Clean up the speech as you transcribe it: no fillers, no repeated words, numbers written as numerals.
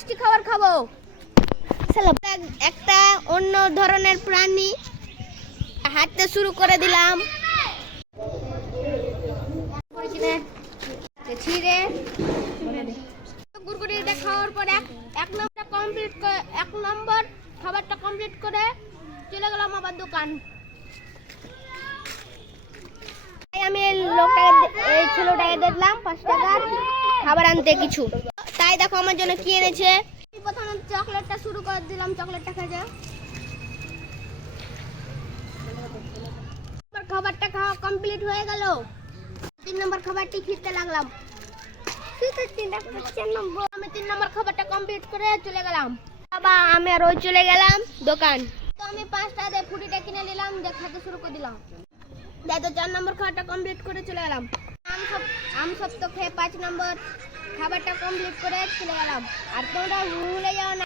5টি খাবার খাবো। একটা অন্য ধরনের প্রাণী, হাঁটতে শুরু করে দিলাম। ছিঁড়ে গুড়গুড়িটা খাওয়ার পর এক নম্বর খাবারটা কমপ্লিট করে চলে গেলাম আবার দোকান। আমি এই ছেলেটাকে দেখলাম 5 টাকার খাবার আনতে কিছু, তাই দেখো আমার জন্য কি এনেছে। প্রথমে চকলেটটা শুরু করে দিলাম, চকলেটটা খেয়ে খাবারটা খাওয়া কমপ্লিট হয়ে গেল। 3 নম্বর খাবারটি খেতে লাগলাম। আমি 3 নম্বর খাবারটা কমপ্লিট করে চলে গেলাম। বাবা আমি আর ওই চলে গেলাম দোকান। তো আমি 5 টাকা দিয়ে ফুটিটা কিনে নিলাম, খেতে শুরু করে দিলাম। তাই তো 4 নম্বর খাবারটা কমপ্লিট করে চলে গেলাম। আম সব তো খেয়ে 5 নম্বর খাবারটা কমপ্লিট করে চলে গেলাম। আর তোমরা ভুলে যাও না।